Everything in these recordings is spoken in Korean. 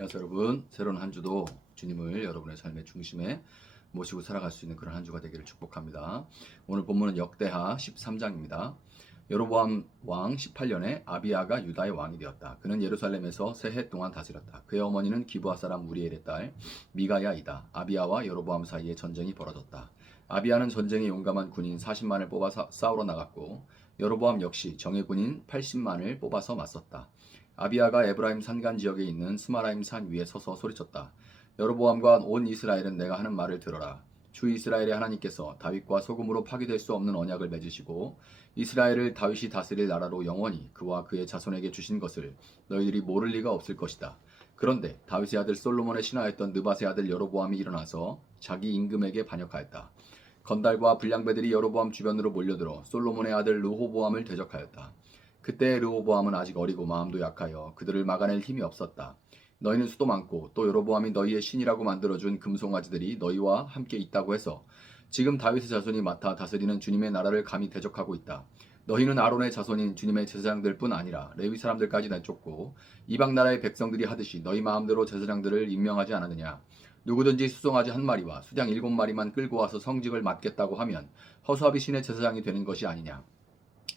안녕하세요 여러분. 새로운 한 주도 주님을 여러분의 삶의 중심에 모시고 살아갈 수 있는 그런 한 주가 되기를 축복합니다. 오늘 본문은 역대하 13장입니다. 여로보암 왕 18년에 아비야가 유다의 왕이 되었다. 그는 예루살렘에서 세 해 동안 다스렸다. 그의 어머니는 기브아 사람 우리엘의 딸 미가야이다. 아비야와 여로보암 사이에 전쟁이 벌어졌다. 아비야는 전쟁에 용감한 군인 40만을 뽑아 싸우러 나갔고 여로보암 역시 정예 군인 80만을 뽑아서 맞섰다. 아비야가 에브라임 산간 지역에 있는 스마라임 산 위에 서서 소리쳤다. 여로보암과 온 이스라엘은 내가 하는 말을 들어라. 주 이스라엘의 하나님께서 다윗과 소금으로 파기될 수 없는 언약을 맺으시고 이스라엘을 다윗이 다스릴 나라로 영원히 그와 그의 자손에게 주신 것을 너희들이 모를 리가 없을 것이다. 그런데 다윗의 아들 솔로몬의 신하였던 느밧의 아들 여로보암이 일어나서 자기 임금에게 반역하였다. 건달과 불량배들이 여로보암 주변으로 몰려들어 솔로몬의 아들 르호보암을 대적하였다. 그때 르호보암은 아직 어리고 마음도 약하여 그들을 막아낼 힘이 없었다. 너희는 수도 많고 또 여로보암이 너희의 신이라고 만들어준 금송아지들이 너희와 함께 있다고 해서 지금 다윗의 자손이 맡아 다스리는 주님의 나라를 감히 대적하고 있다. 너희는 아론의 자손인 주님의 제사장들뿐 아니라 레위 사람들까지 내쫓고 이방 나라의 백성들이 하듯이 너희 마음대로 제사장들을 임명하지 않았느냐. 누구든지 수송아지 한 마리와 수장 7마리만 끌고 와서 성직을 맡겠다고 하면 허수아비 신의 제사장이 되는 것이 아니냐.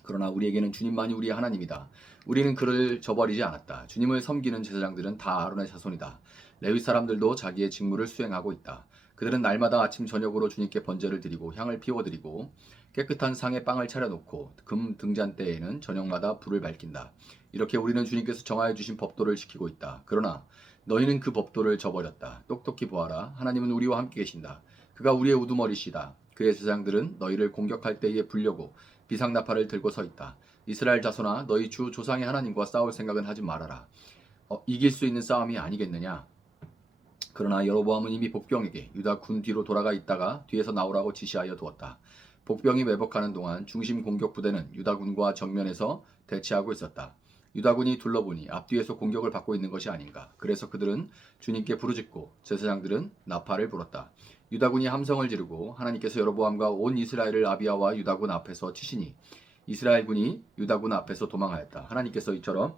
그러나 우리에게는 주님만이 우리의 하나님이다. 우리는 그를 저버리지 않았다. 주님을 섬기는 제사장들은 다 아론의 자손이다. 레위 사람들도 자기의 직무를 수행하고 있다. 그들은 날마다 아침 저녁으로 주님께 번제를 드리고 향을 피워드리고 깨끗한 상에 빵을 차려놓고 금 등잔대에는 저녁마다 불을 밝힌다. 이렇게 우리는 주님께서 정하여 주신 법도를 지키고 있다. 그러나 너희는 그 법도를 저버렸다. 똑똑히 보아라. 하나님은 우리와 함께 계신다. 그가 우리의 우두머리시다. 그의 제사장들은 너희를 공격할 때에 불려고 비상나팔을 들고 서 있다. 이스라엘 자손아, 너희 주 조상의 하나님과 싸울 생각은 하지 말아라. 이길 수 있는 싸움이 아니겠느냐. 그러나 여로보암은 이미 복병에게 유다 군 뒤로 돌아가 있다가 뒤에서 나오라고 지시하여 두었다. 복병이 매복하는 동안 중심 공격 부대는 유다군과 정면에서 대치하고 있었다. 유다군이 둘러보니 앞뒤에서 공격을 받고 있는 것이 아닌가. 그래서 그들은 주님께 부르짖고 제사장들은 나팔을 불었다. 유다군이 함성을 지르고 하나님께서 여로보암과 온 이스라엘을 아비야와 유다군 앞에서 치시니 이스라엘군이 유다군 앞에서 도망하였다. 하나님께서 이처럼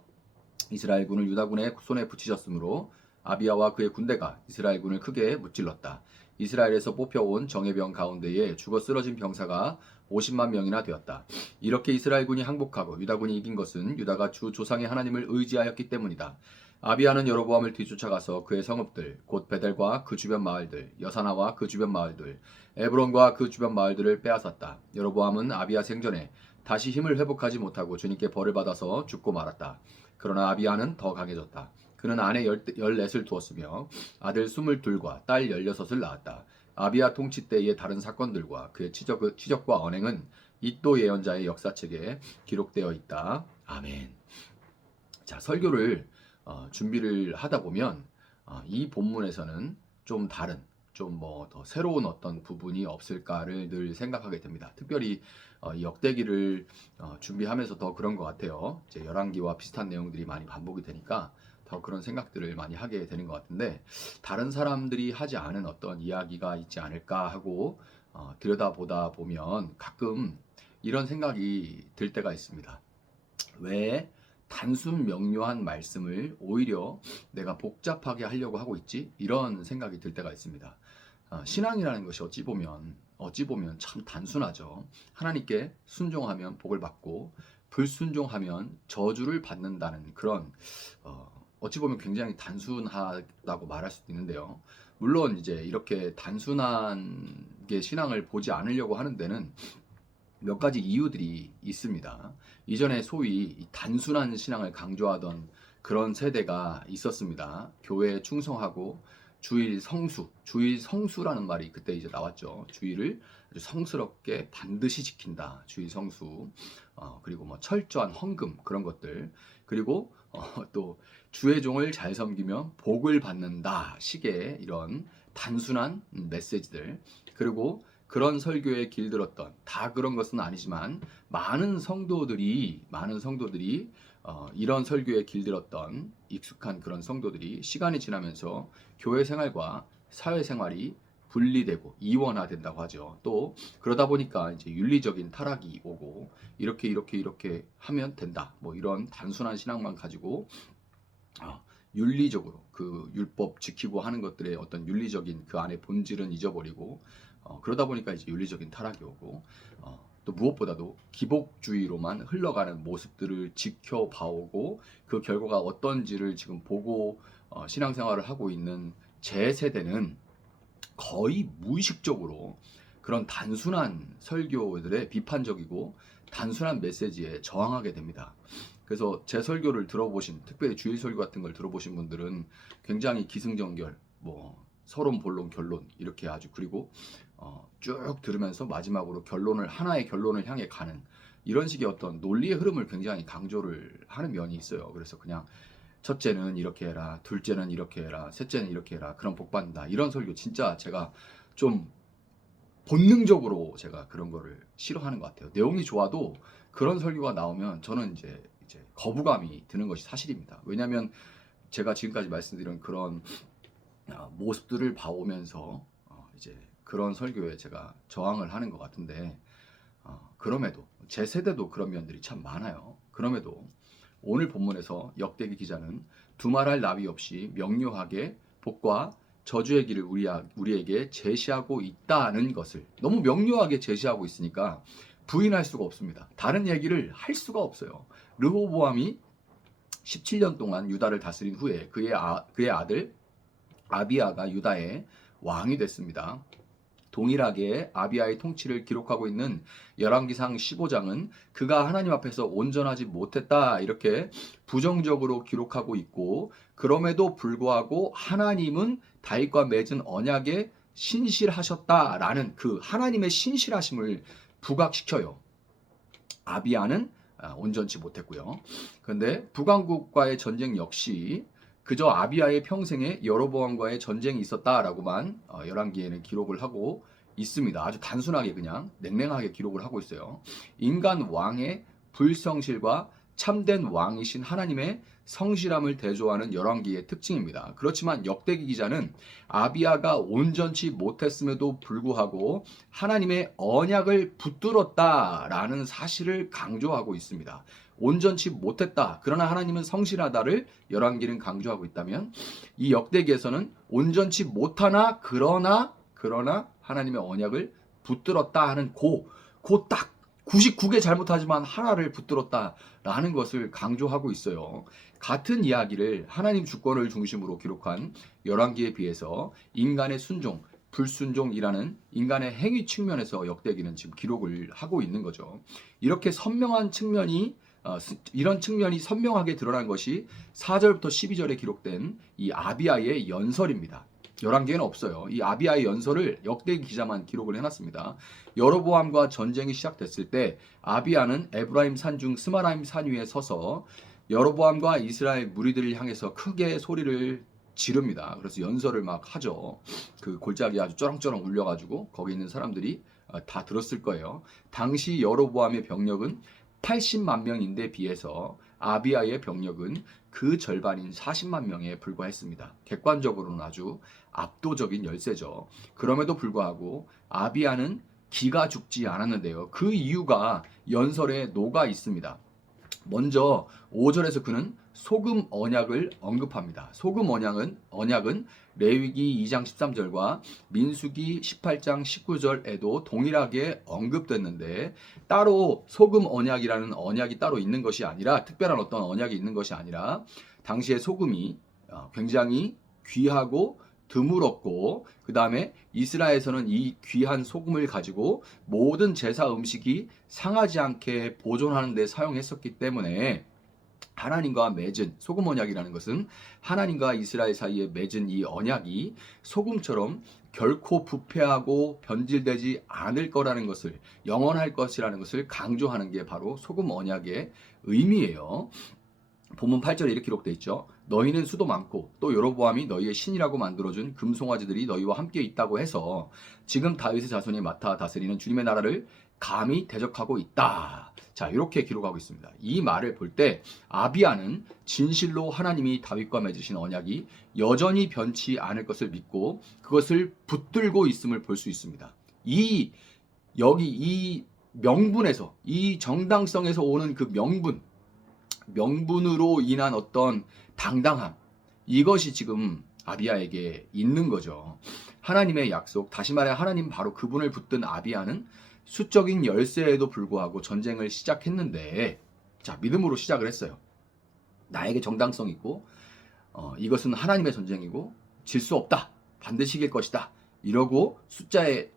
이스라엘군을 유다군의 손에 붙이셨으므로 아비야와 그의 군대가 이스라엘군을 크게 무찔렀다. 이스라엘에서 뽑혀온 정예병 가운데에 죽어 쓰러진 병사가 50만 명이나 되었다. 이렇게 이스라엘군이 항복하고 유다군이 이긴 것은 유다가 주 조상의 하나님을 의지하였기 때문이다. 아비야는 여로보암을 뒤쫓아가서 그의 성읍들 곧 베델과 그 주변 마을들, 여사나와 그 주변 마을들, 에브론과 그 주변 마을들을 빼앗았다. 여로보암은 아비야 생전에 다시 힘을 회복하지 못하고 주님께 벌을 받아서 죽고 말았다. 그러나 아비야는 더 강해졌다. 그는 아내 14을 두었으며 아들 22과 딸 16을 낳았다. 아비야 통치 때의 다른 사건들과 그의 치적과 언행은 이도 예언자의 역사책에 기록되어 있다. 아멘. 자, 설교를 준비를 하다 보면 이 본문에서는 좀 다른 좀 뭐 더 새로운 어떤 부분이 없을까를 늘 생각하게 됩니다. 특별히 역대기를 준비하면서 더 그런 것 같아요. 이제 열왕기와 비슷한 내용들이 많이 반복이 되니까 더 그런 생각들을 많이 하게 되는 것 같은데 다른 사람들이 하지 않은 어떤 이야기가 있지 않을까 하고 들여다보다 보면 가끔 이런 생각이 들 때가 있습니다. 왜 단순 명료한 말씀을 오히려 내가 복잡하게 하려고 하고 있지? 이런 생각이 들 때가 있습니다. 신앙이라는 것이 어찌 보면 참 단순하죠. 하나님께 순종하면 복을 받고 불순종하면 저주를 받는다는 그런 어찌 보면 굉장히 단순하다고 말할 수도 있는데요. 물론 이제 이렇게 단순한 게 신앙을 보지 않으려고 하는 데는 몇 가지 이유들이 있습니다. 이전에 소위 단순한 신앙을 강조하던 그런 세대가 있었습니다. 교회에 충성하고 주일 성수라는 말이 그때 이제 나왔죠. 주일을 아주 성스럽게 반드시 지킨다. 주일 성수. 그리고 뭐 철저한 헌금 그런 것들. 그리고 또 주의 종을 잘 섬기면 복을 받는다. 식의 이런 단순한 메시지들. 그리고 그런 설교에 길들었던 다 그런 것은 아니지만 많은 성도들이 이런 설교에 길들었던 익숙한 그런 성도들이 시간이 지나면서 교회 생활과 사회 생활이 분리되고 이원화된다고 하죠. 또 그러다 보니까 이제 윤리적인 타락이 오고 이렇게 하면 된다. 뭐 이런 단순한 신앙만 가지고 윤리적으로 그 율법 지키고 하는 것들의 어떤 윤리적인 그 안에 본질은 잊어버리고 그러다 보니까 이제 윤리적인 타락이 오고 또 무엇보다도 기복주의로만 흘러가는 모습들을 지켜봐오고 그 결과가 어떤지를 지금 보고 신앙생활을 하고 있는 제 세대는 거의 무의식적으로 그런 단순한 설교들의 비판적이고 단순한 메시지에 저항하게 됩니다. 그래서 제 설교를 들어보신, 특별히 주일 설교 같은 걸 들어보신 분들은 굉장히 기승전결, 뭐 서론, 본론, 결론 이렇게 아주, 그리고 쭉 들으면서 마지막으로 하나의 결론을 향해 가는 이런 식의 어떤 논리의 흐름을 굉장히 강조를 하는 면이 있어요. 그래서 그냥 첫째는 이렇게 해라, 둘째는 이렇게 해라, 셋째는 이렇게 해라, 그럼 복 받는다, 이런 설교 진짜 제가 좀 본능적으로 제가 그런 거를 싫어하는 것 같아요. 내용이 좋아도 그런 설교가 나오면 저는 이제 거부감이 드는 것이 사실입니다. 왜냐하면 제가 지금까지 말씀드린 그런 모습들을 봐오면서 이제 그런 설교에 제가 저항을 하는 것 같은데, 그럼에도 제 세대도 그런 면들이 참 많아요. 그럼에도 오늘 본문에서 역대기 기자는 두말할 나위 없이 명료하게 복과 저주의 길을 우리에게 제시하고 있다는 것을 너무 명료하게 제시하고 있으니까 부인할 수가 없습니다. 다른 얘기를 할 수가 없어요. 르호보암이 17년 동안 유다를 다스린 후에 그의 아들 아비야가 유다의 왕이 됐습니다. 동일하게 아비야의 통치를 기록하고 있는 열왕기상 15장은 그가 하나님 앞에서 온전하지 못했다 이렇게 부정적으로 기록하고 있고, 그럼에도 불구하고 하나님은 다윗과 맺은 언약에 신실하셨다라는 그 하나님의 신실하심을 부각시켜요. 아비야는 온전치 못했고요. 그런데 북왕국과의 전쟁 역시 그저 아비야의 평생에 여로보암과의 전쟁이 있었다라고만 열왕기에는 기록을 하고 있습니다. 아주 단순하게 그냥 냉랭하게 기록을 하고 있어요. 인간 왕의 불성실과 참된 왕이신 하나님의 성실함을 대조하는 열왕기의 특징입니다. 그렇지만 역대기 기자는 아비야가 온전치 못했음에도 불구하고 하나님의 언약을 붙들었다라는 사실을 강조하고 있습니다. 온전치 못했다, 그러나 하나님은 성실하다를 열왕기는 강조하고 있다면, 이 역대기에서는 온전치 못하나 그러나 하나님의 언약을 붙들었다 하는 딱 99개 잘못하지만 하나를 붙들었다라는 것을 강조하고 있어요. 같은 이야기를 하나님 주권을 중심으로 기록한 열왕기에 비해서 인간의 순종, 불순종이라는 인간의 행위 측면에서 역대기는 지금 기록을 하고 있는 거죠. 이렇게 이런 측면이 선명하게 드러난 것이 4절부터 12절에 기록된 이 아비야의 연설입니다. 열왕기에는 없어요. 이 아비야의 연설을 역대기 기자만 기록을 해놨습니다. 여로보암과 전쟁이 시작됐을 때 아비야는 에브라임 산중 스마라임 산 위에 서서 여로보암과 이스라엘 무리들을 향해서 크게 소리를 지릅니다. 그래서 연설을 막 하죠. 그 골짜기 아주 쩌렁쩌렁 울려가지고 거기 있는 사람들이 다 들었을 거예요. 당시 여로보암의 병력은 80만 명인데 비해서 아비야의 병력은 그 절반인 40만 명에 불과했습니다. 객관적으로는 아주 압도적인 열세죠. 그럼에도 불구하고 아비야는 기가 죽지 않았는데요. 그 이유가 연설에 녹아 있습니다. 먼저 5절에서 그는 소금 언약을 언급합니다. 소금 언약은 레위기 2장 13절과 민수기 18장 19절에도 동일하게 언급됐는데, 따로 소금 언약이라는 언약이 따로 있는 것이 아니라, 특별한 어떤 언약이 있는 것이 아니라, 당시에 소금이 굉장히 귀하고 드물었고, 그 다음에 이스라엘에서는 이 귀한 소금을 가지고 모든 제사 음식이 상하지 않게 보존하는 데 사용했었기 때문에, 하나님과 맺은 소금 언약이라는 것은 하나님과 이스라엘 사이에 맺은 이 언약이 소금처럼 결코 부패하고 변질되지 않을 거라는 것을, 영원할 것이라는 것을 강조하는 게 바로 소금 언약의 의미예요. 본문 8절에 이렇게 기록되어 있죠. 너희는 수도 많고 또 여로보암이 너희의 신이라고 만들어준 금송아지들이 너희와 함께 있다고 해서 지금 다윗의 자손이 맡아 다스리는 주님의 나라를 감히 대적하고 있다. 자, 이렇게 기록하고 있습니다. 이 말을 볼 때 아비야는 진실로 하나님이 다윗과 맺으신 언약이 여전히 변치 않을 것을 믿고 그것을 붙들고 있음을 볼 수 있습니다. 이 명분에서, 이 정당성에서 오는 그 명분으로 인한 어떤 당당함, 이것이 지금 아비야에게 있는 거죠. 하나님의 약속, 다시 말해 하나님 바로 그분을 붙든 아비야는 수적인 열세에도 불구하고 전쟁을 시작했는데, 자, 믿음으로 시작을 했어요. 나에게 정당성 있고 이것은 하나님의 전쟁이고 질 수 없다. 반드시 이길 것이다. 이러고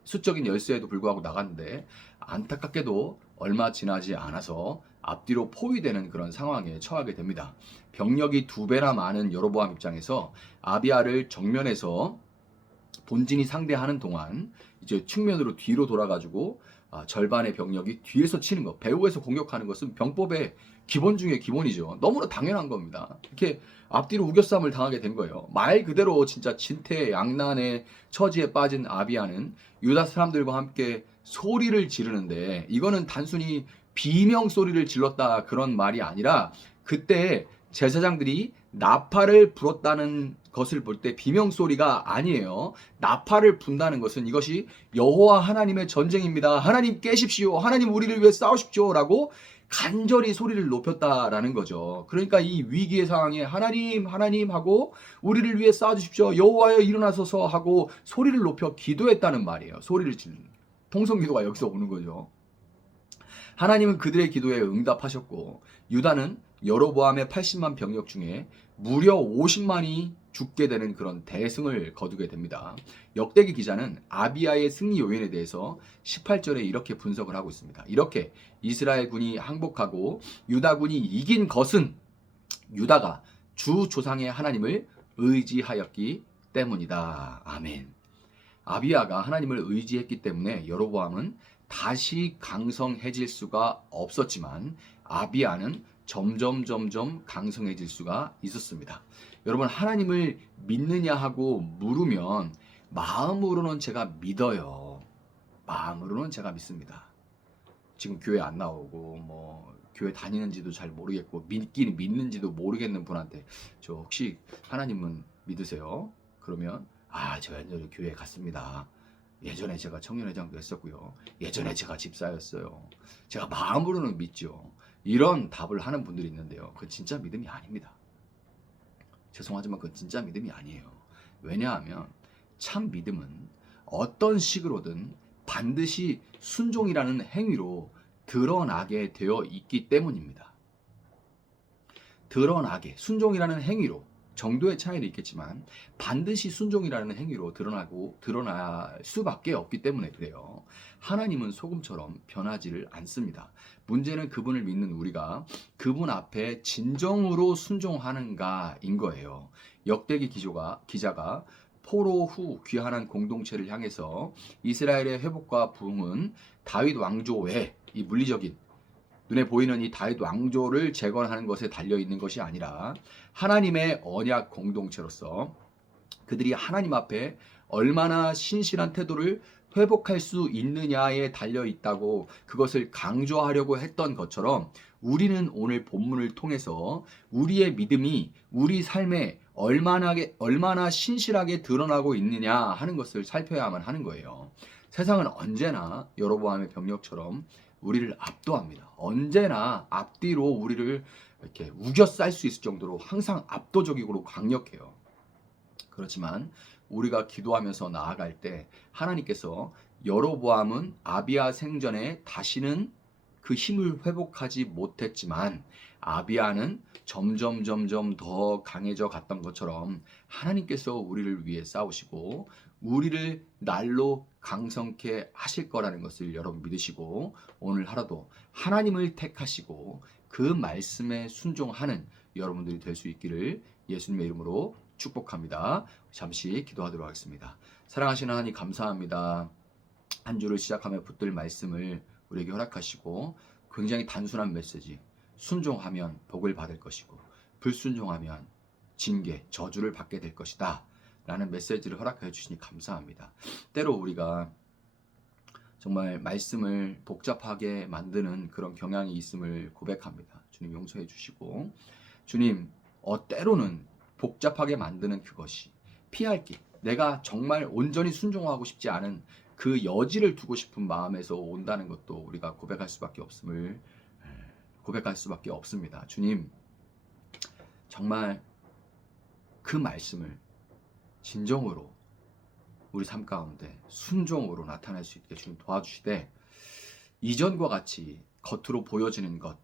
수적인 열세에도 불구하고 나갔는데, 안타깝게도 얼마 지나지 않아서 앞뒤로 포위되는 그런 상황에 처하게 됩니다. 병력이 2배나 많은 여로보암 입장에서 아비야를 정면에서 본진이 상대하는 동안 이제 측면으로 뒤로 돌아가지고 절반의 병력이 뒤에서 치는 것, 배후에서 공격하는 것은 병법의 기본 중에 기본이죠. 너무나 당연한 겁니다. 이렇게 앞뒤로 우겨싸움을 당하게 된 거예요. 말 그대로 진짜 진퇴양난의 처지에 빠진 아비야는 유다 사람들과 함께 소리를 지르는데, 이거는 단순히 비명 소리를 질렀다 그런 말이 아니라, 그때 제사장들이 나팔을 불었다는 것을 볼 때 비명 소리가 아니에요. 나팔을 분다는 것은 이것이 여호와 하나님의 전쟁입니다. 하나님 깨십시오. 하나님 우리를 위해 싸우십시오라고 간절히 소리를 높였다라는 거죠. 그러니까 이 위기의 상황에 하나님 하나님 하고 우리를 위해 싸워주십시오. 여호와여 일어나소서 하고 소리를 높여 기도했다는 말이에요. 소리를 지르는 통성기도가 여기서 오는 거죠. 하나님은 그들의 기도에 응답하셨고, 유다는 여로보암의 80만 병력 중에 무려 50만이 죽게 되는 그런 대승을 거두게 됩니다. 역대기 기자는 아비야의 승리 요인에 대해서 18절에 이렇게 분석을 하고 있습니다. 이렇게 이스라엘 군이 항복하고 유다 군이 이긴 것은 유다가 주 조상의 하나님을 의지하였기 때문이다. 아멘. 아비야가 하나님을 의지했기 때문에 여로보암은 다시 강성해질 수가 없었지만, 아비야는 점점 강성해질 수가 있었습니다. 여러분, 하나님을 믿느냐 하고 물으면 마음으로는 제가 믿어요. 마음으로는 제가 믿습니다. 지금 교회 안 나오고 교회 다니는지도 잘 모르겠고 믿기는 믿는지도 모르겠는 분한테 저 혹시 하나님은 믿으세요? 그러면 저 예전에 교회 갔습니다. 예전에 제가 청년회장도 했었고요. 예전에 제가 집사였어요. 제가 마음으로는 믿죠. 이런 답을 하는 분들이 있는데요. 그건 진짜 믿음이 아닙니다. 죄송하지만 그건 진짜 믿음이 아니에요. 왜냐하면 참 믿음은 어떤 식으로든 반드시 순종이라는 행위로 드러나게 되어 있기 때문입니다. 순종이라는 행위로, 정도의 차이는 있겠지만 반드시 순종이라는 행위로 드러날 수밖에 없기 때문에 그래요. 하나님은 소금처럼 변하지를 않습니다. 문제는 그분을 믿는 우리가 그분 앞에 진정으로 순종하는가인 거예요. 역대기 기자가 포로 후 귀환한 공동체를 향해서 이스라엘의 회복과 부흥은 다윗 왕조 외 이 물리적인 눈에 보이는 이 다윗 왕조를 재건하는 것에 달려 있는 것이 아니라 하나님의 언약 공동체로서 그들이 하나님 앞에 얼마나 신실한 태도를 회복할 수 있느냐에 달려 있다고 그것을 강조하려고 했던 것처럼, 우리는 오늘 본문을 통해서 우리의 믿음이 우리 삶에 얼마나 신실하게 드러나고 있느냐 하는 것을 살펴야만 하는 거예요. 세상은 언제나 여로보암의 병력처럼 우리를 압도합니다. 언제나 앞뒤로 우리를 이렇게 우겨쌀 수 있을 정도로 항상 압도적이고 강력해요. 그렇지만 우리가 기도하면서 나아갈 때 하나님께서 여로보암은 아비야 생전에 다시는 그 힘을 회복하지 못했지만 아비야는 점점 더 강해져 갔던 것처럼 하나님께서 우리를 위해 싸우시고 우리를 날로 강성케 하실 거라는 것을 여러분 믿으시고, 오늘 하루도 하나님을 택하시고 그 말씀에 순종하는 여러분들이 될 수 있기를 예수님의 이름으로 축복합니다. 잠시 기도하도록 하겠습니다. 사랑하시는 하나님 감사합니다. 한 주를 시작하며 붙들 말씀을 우리에게 허락하시고, 굉장히 단순한 메시지, 순종하면 복을 받을 것이고 불순종하면 징계, 저주를 받게 될 것이다 라는 메시지를 허락해 주시니 감사합니다. 때로 우리가 정말 말씀을 복잡하게 만드는 그런 경향이 있음을 고백합니다. 주님 용서해 주시고, 주님 때로는 복잡하게 만드는 그것이 피할 길, 내가 정말 온전히 순종하고 싶지 않은 그 여지를 두고 싶은 마음에서 온다는 것도 우리가 고백할 수밖에 없습니다. 주님, 정말 그 말씀을 진정으로 우리 삶 가운데 순종으로 나타낼 수 있게 주님 도와주시되, 이전과 같이 겉으로 보여지는 것,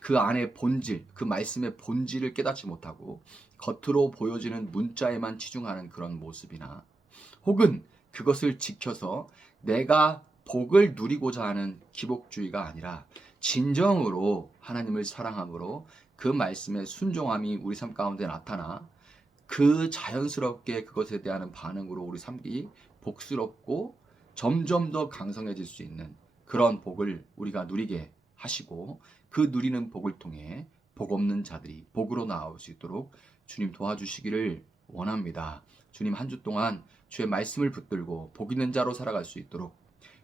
그 안의 본질, 그 말씀의 본질을 깨닫지 못하고 겉으로 보여지는 문자에만 치중하는 그런 모습이나, 혹은 그것을 지켜서 내가 복을 누리고자 하는 기복주의가 아니라 진정으로 하나님을 사랑함으로 그 말씀의 순종함이 우리 삶 가운데 나타나 그 자연스럽게 그것에 대한 반응으로 우리 삶이 복스럽고 점점 더 강성해질 수 있는 그런 복을 우리가 누리게 하시고, 그 누리는 복을 통해 복 없는 자들이 복으로 나올 수 있도록 주님 도와주시기를 원합니다. 주님, 한 주 동안 주의 말씀을 붙들고 복 있는 자로 살아갈 수 있도록,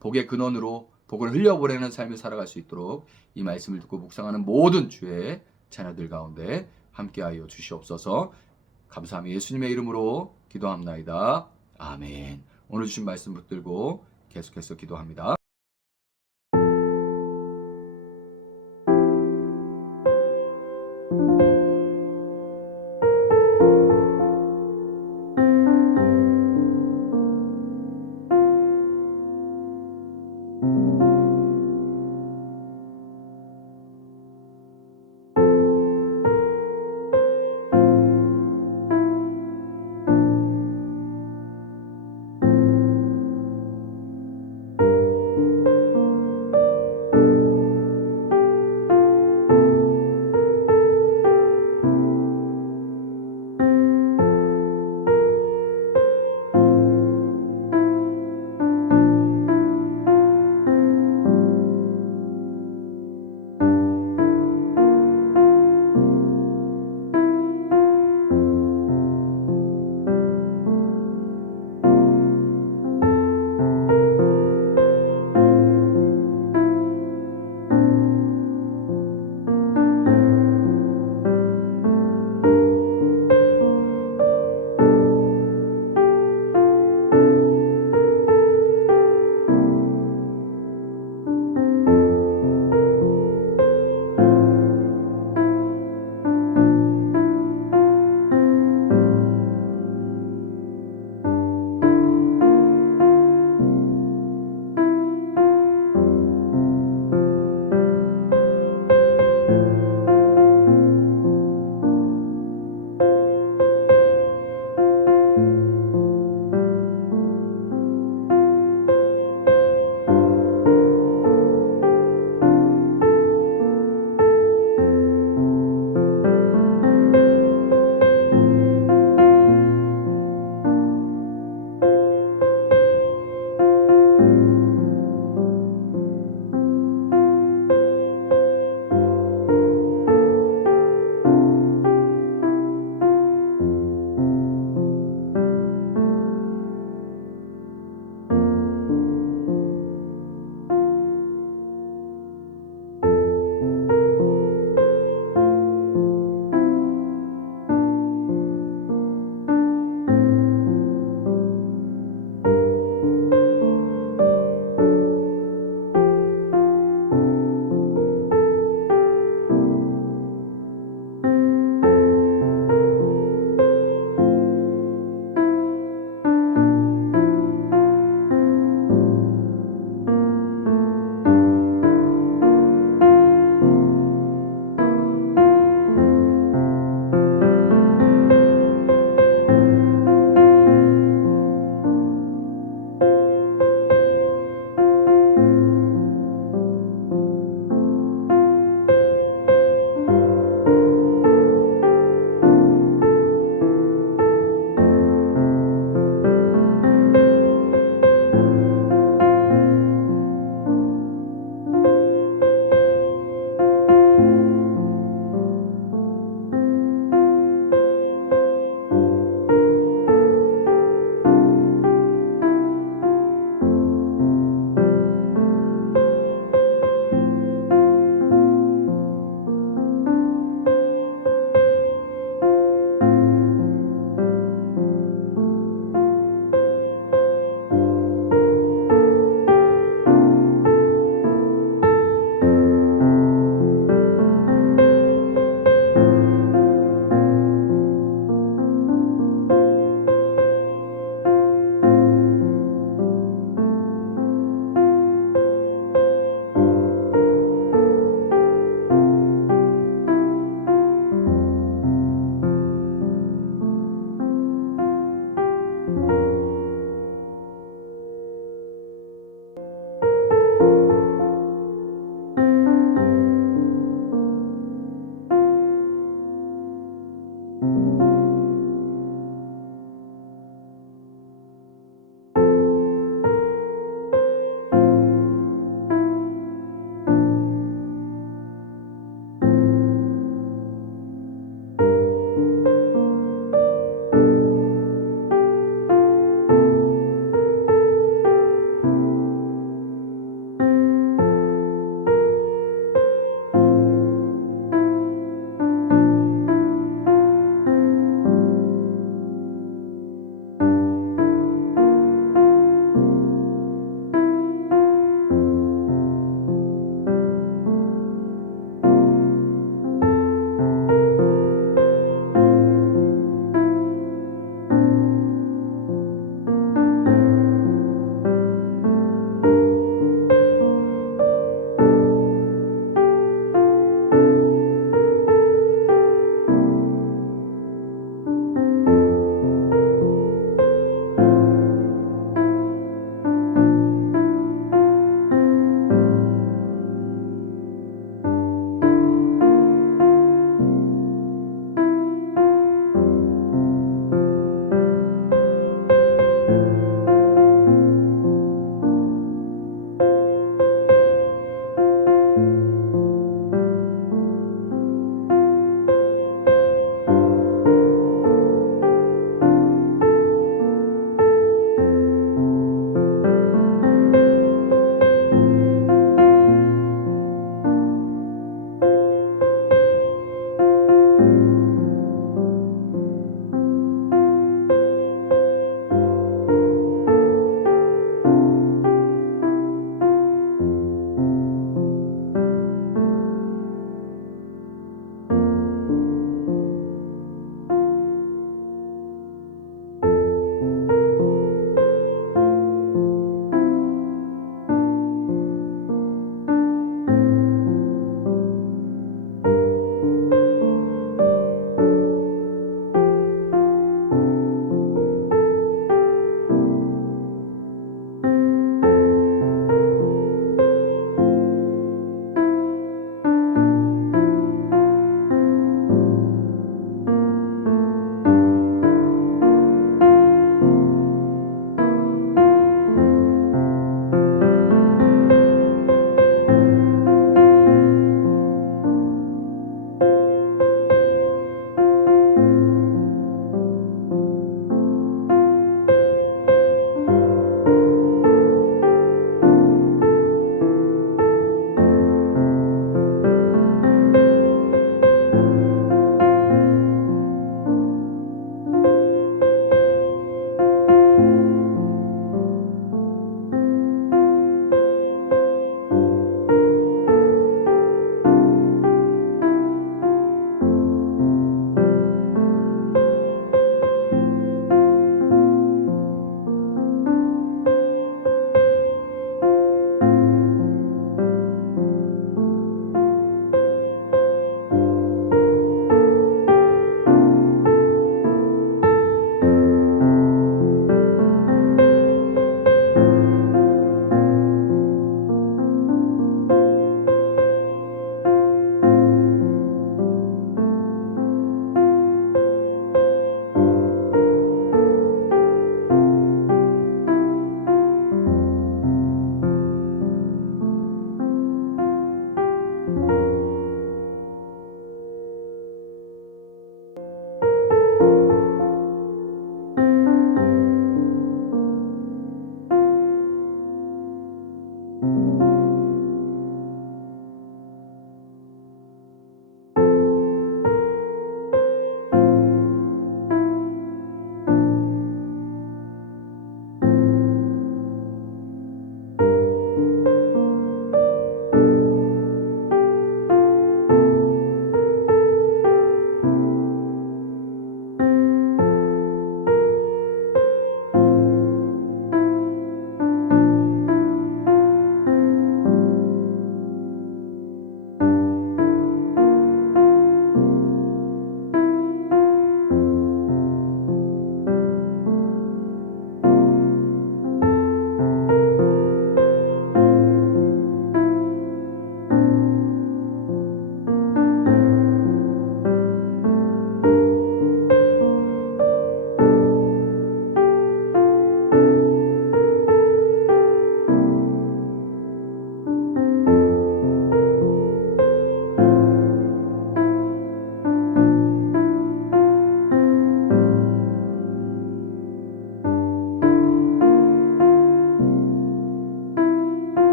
복의 근원으로 복을 흘려보내는 삶을 살아갈 수 있도록 이 말씀을 듣고 묵상하는 모든 주의 자녀들 가운데 함께하여 주시옵소서. 감사함이 예수님의 이름으로 기도합나이다. 아멘. 오늘 주신 말씀 붙들고 계속해서 기도합니다.